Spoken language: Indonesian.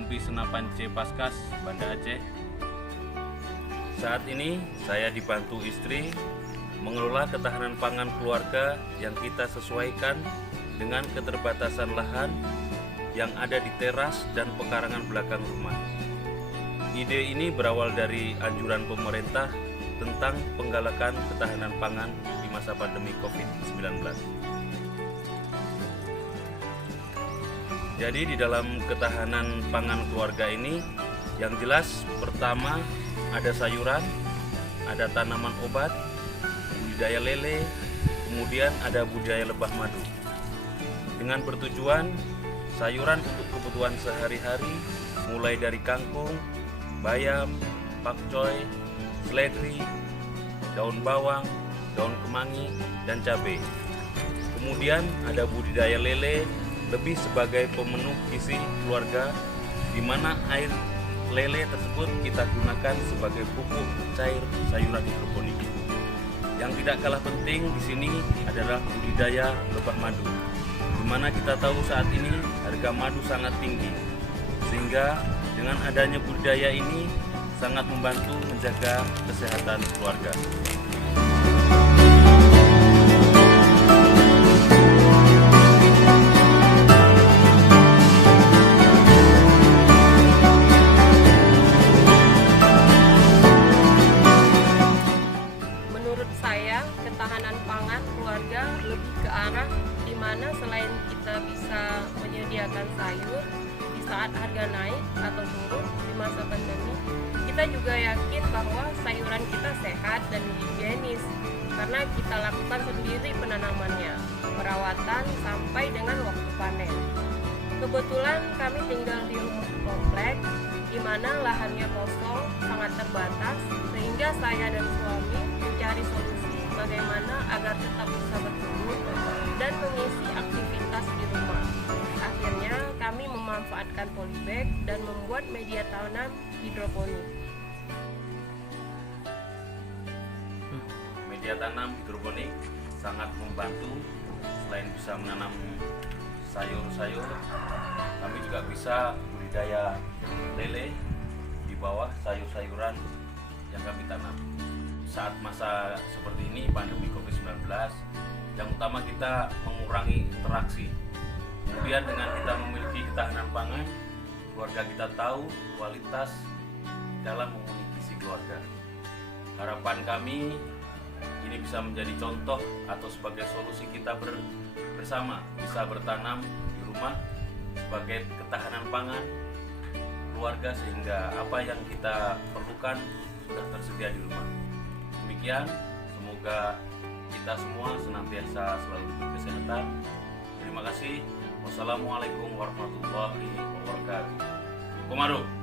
Kompi Senapan C Paskas, Banda Aceh. Saat ini saya dibantu istri mengelola ketahanan pangan keluarga yang kita sesuaikan dengan keterbatasan lahan yang ada di teras dan pekarangan belakang rumah. Ide ini berawal dari anjuran pemerintah tentang penggalakan ketahanan pangan di masa pandemi COVID-19. Jadi di dalam ketahanan pangan keluarga ini, yang jelas pertama ada sayuran, ada tanaman obat, budidaya lele, kemudian ada budidaya lebah madu. Dengan bertujuan sayuran untuk kebutuhan sehari-hari, mulai dari kangkung, bayam, pakcoy, seledri, daun bawang, daun kemangi, dan cabai. Kemudian ada budidaya lele, lebih sebagai pemenuh gizi keluarga, di mana air lele tersebut kita gunakan sebagai pupuk cair sayuran hidroponik. Yang tidak kalah penting di sini adalah budidaya lebah madu, di mana kita tahu saat ini harga madu sangat tinggi, sehingga dengan adanya budidaya ini sangat membantu menjaga kesehatan keluarga. Menurut saya, ketahanan pangan keluarga lebih ke arah di mana selain kita bisa menyediakan sayur di saat harga naik atau turun di masa pandemi, kita juga yakin bahwa sayuran kita sehat dan higienis karena kita lakukan sendiri penanamannya, perawatan sampai dengan waktu panen. Kebetulan kami tinggal di rumah komplek di mana lahannya kosong, sangat terbatas, sehingga saya dan suami mencari solusi bagaimana agar tetap bisa bertumbuh dan mengisi aktivitas di rumah. Akhirnya kami memanfaatkan polybag dan membuat media tanam hidroponik. Media tanam hidroponik sangat membantu. Selain bisa menanam sayur-sayur, kami juga bisa budidaya lele di bawah sayur-sayuran yang kami tanam. Saat masa seperti ini, pandemi COVID-19, yang utama kita mengurangi interaksi. Kemudian dengan kita memiliki ketahanan pangan, keluarga kita tahu kualitas dalam memenuhi gizi keluarga. Harapan kami ini bisa menjadi contoh atau sebagai solusi kita bersama bisa bertanam di rumah sebagai ketahanan pangan keluarga, sehingga apa yang kita perlukan sudah tersedia di rumah. Demikian, semoga kita semua senantiasa selalu berkesehatan. Terima kasih. Wassalamualaikum warahmatullahi wabarakatuh. Komaru.